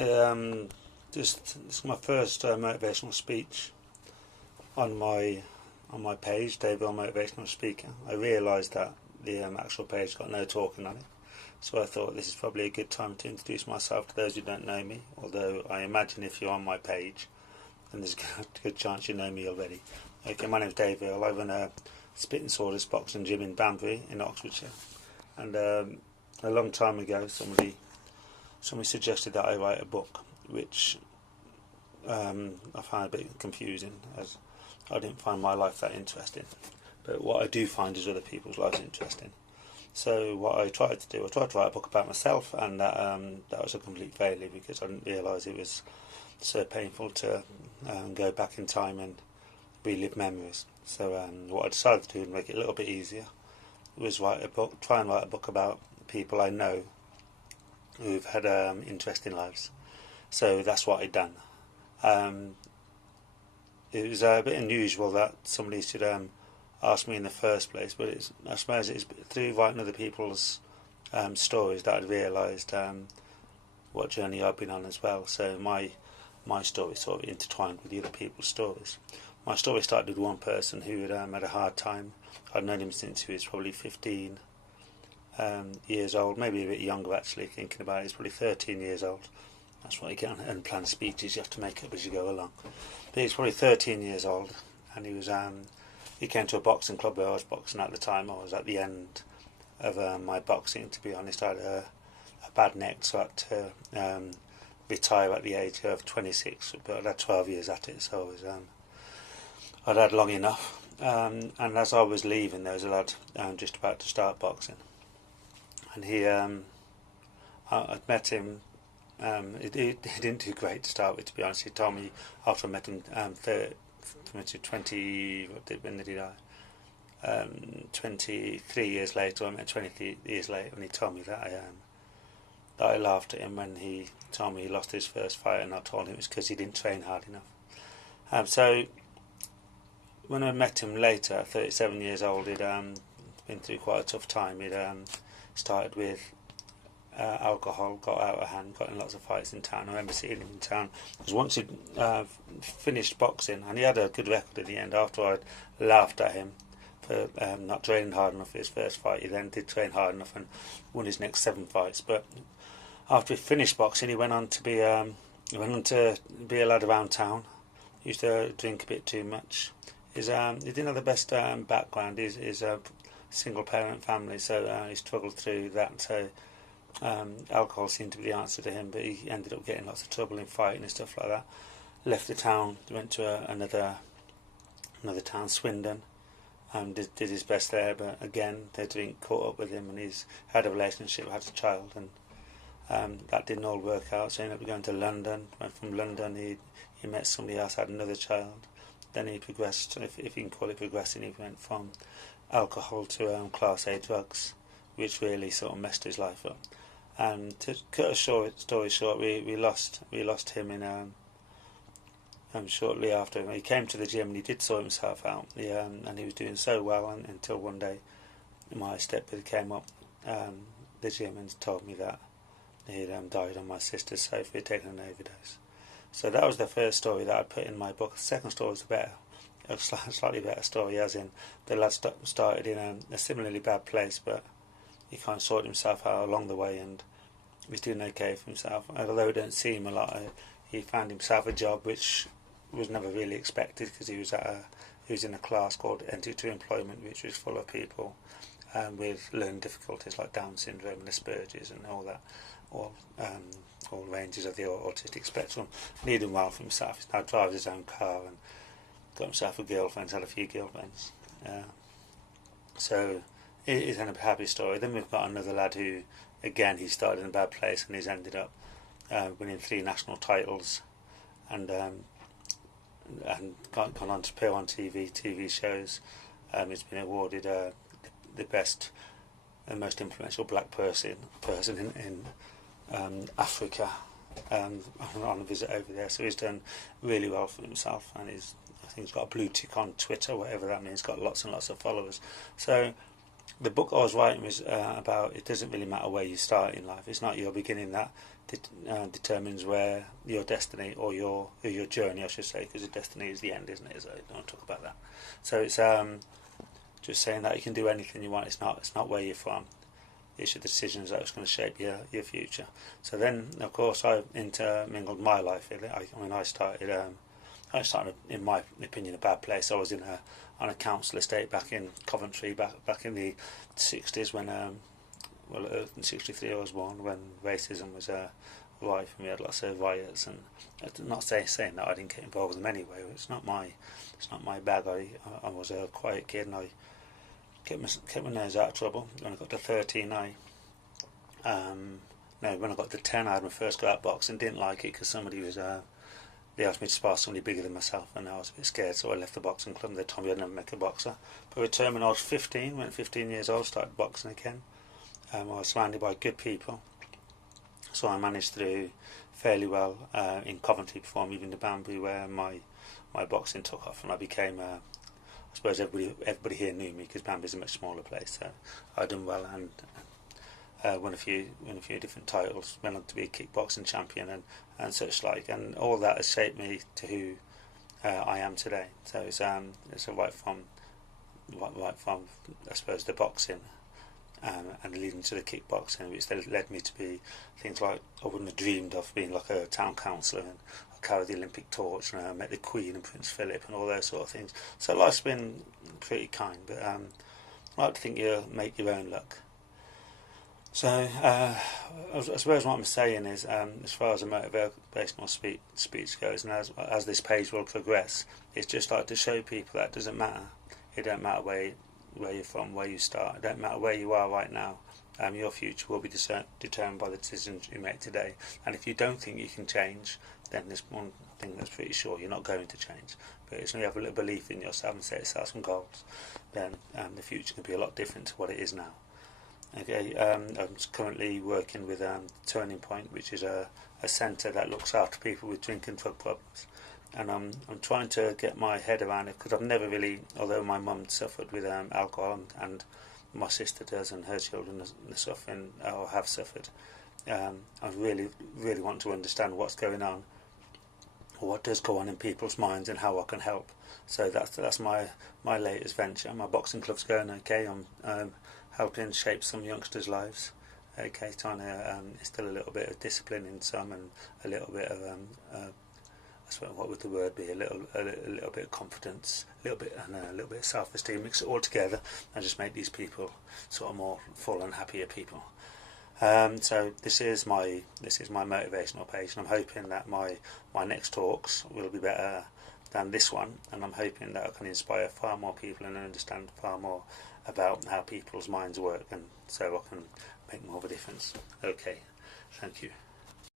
Um, this is my first motivational speech on my page, David Motivational Speaker. I realised that the actual page got no talking on it, so I thought this is probably a good time to introduce myself to those who don't know me. Although I imagine if you're on my page, then there's a good chance you know me already. Okay, my name's Dave Earle. I run a Spit and Sawdust boxing gym in Banbury in Oxfordshire, and a long time ago somebody suggested that I write a book, which I found a bit confusing, as I didn't find my life that interesting. But what I do find is other people's lives interesting. So what I tried to write a book about myself, and that was a complete failure because I didn't realise it was so painful to go back in time and relive memories. So what I decided to do to make it a little bit easier was try and write a book about people I know who've had interesting lives. So that's what I'd done. It was a bit unusual that somebody should ask me in the first place, but I suppose it's through writing other people's stories that I'd realised what journey I've been on as well. So my story sort of intertwined with the other people's stories. My story started with one person who had a hard time. I'd known him since he was probably 15 years old, maybe a bit younger actually, thinking about it. He's probably 13 years old. That's what you get on unplanned speeches, you have to make up as you go along. But he's probably 13 years old, and he came to a boxing club where I was boxing at the time. I was at the end of my boxing, to be honest. I had a bad neck, so I had to retire at the age of 26, but I'd had 12 years at it, so I'd had long enough. And as I was leaving, there was a lad just about to start boxing, and I'd met him. He didn't do great to start with, to be honest. He told me after I met him 23 years later. I met 23 years later, and he told me that I laughed at him when he told me he lost his first fight, and I told him it was because he didn't train hard enough. So when I met him later, at 37 years old, he'd been through quite a tough time. He'd started with alcohol, got out of hand, got in lots of fights in town. I remember seeing him in town because once he'd finished boxing, and he had a good record in the end. After I'd laughed at him for not training hard enough for his first fight, he then did train hard enough and won his next 7 fights. But after he finished boxing, he went on to be a lad around town. He used to drink a bit too much. He didn't have the best background. He's a single parent family, so he struggled through that. So alcohol seemed to be the answer to him, but he ended up getting lots of trouble in fighting and stuff like that. Left the town, went to another town, Swindon, and did his best there, but again the drink caught up with him, and he's had a relationship, had a child, and that didn't all work out, so he ended up going to London. Went from London, he met somebody else, had another child. Then he progressed, if you can call it progressing. He went from alcohol to Class A drugs, which really sort of messed his life up. And to cut a story short, we lost him in shortly after. He came to the gym and he did sort himself out, and he was doing so well until one day my stepbrother came up the gym and told me that he'd died on my sister's sofa. He'd taken an overdose. So that was the first story that I put in my book. The second story was a slightly better story, as in the lad started in a similarly bad place, but he kind of sorted himself out along the way, and he's doing okay for himself. Although we don't see him a lot, he found himself a job which was never really expected, because he was in a class called Entry to Employment, which was full of people with learning difficulties like Down syndrome and Asperger's and all that, all ranges of the autistic spectrum. And he did well for himself. He's now drives his own car and got himself a girlfriend. He's had a few girlfriends. So it's a happy story. Then we've got another lad who, again, he started in a bad place and he's ended up winning 3 national titles, and gone on to appear on TV shows. He's been awarded the best and most influential black person in Africa on a visit over there. So he's done really well for himself, and I think he's got a blue tick on Twitter, whatever that means. He's got lots and lots of followers. So the book I was writing was about, it doesn't really matter where you start in life. It's not your beginning that determines where your destiny, or your journey, I should say, because the destiny is the end, isn't it? So I don't want to talk about that. So it's just saying that you can do anything you want. It's not where you're from. It's your decisions that's going to shape your future. So then, of course, I intermingled my life. I started, in my opinion, a bad place. I was on a council estate back in Coventry, back in the 60s when, in 63 I was born, when racism was rife and we had lots of riots. And I'm not saying that I didn't get involved with them anyway. It's not my bag. I was a quiet kid, and I kept my nose out of trouble. When I got to 13, when I got to 10, I had my first go out boxing. Didn't like it because somebody was they asked me to spar somebody bigger than myself, and I was a bit scared, so I left the boxing club. They told me I'd never make a boxer. But returned when I was 15, when 15 years old, started boxing again. I was surrounded by good people, so I managed to do fairly well in Coventry before moving to Banbury, where my boxing took off, and I became I suppose everybody here knew me because Banbury's a much smaller place, so I done well and won a few different titles. Went on to be a kickboxing champion and such like, and all that has shaped me to who I am today. So it's right from I suppose the boxing and leading to the kickboxing, which then led me to be things like I wouldn't have dreamed of, being like a town councillor, and I carried the Olympic torch, and I met the Queen and Prince Philip and all those sort of things. So life's been pretty kind, but I like to think you make your own luck. So I suppose what I'm saying is, as far as a motivational speech goes, and as this page will progress, it's just like to show people that it doesn't matter. It don't matter where you're from, where you start. It don't matter where you are right now. Your future will be determined by the decisions you make today. And if you don't think you can change, then there's one thing that's pretty sure: you're not going to change. But it's when you have a little belief in yourself and set yourself some goals, then the future can be a lot different to what it is now. Okay, I'm currently working with Turning Point, which is a centre that looks after people with drink and drug problems. And I'm trying to get my head around it, because I've never really, although my mum suffered with alcohol, and my sister does, and her children are suffering or have suffered, I really want to understand what's going on, or what does go on in people's minds, and how I can help. So that's my latest venture. My boxing club's going okay. I'm helping shape some youngsters' lives. Okay, trying to instill a little bit of discipline in some, and a little bit of what would the word be? A little bit of confidence, a little bit of self-esteem. Mix it all together and just make these people sort of more full and happier people. So this is my motivational page, and I'm hoping that my next talks will be better than this one, and I'm hoping that I can inspire far more people and understand far more about how people's minds work, and so I can make more of a difference. Okay, thank you.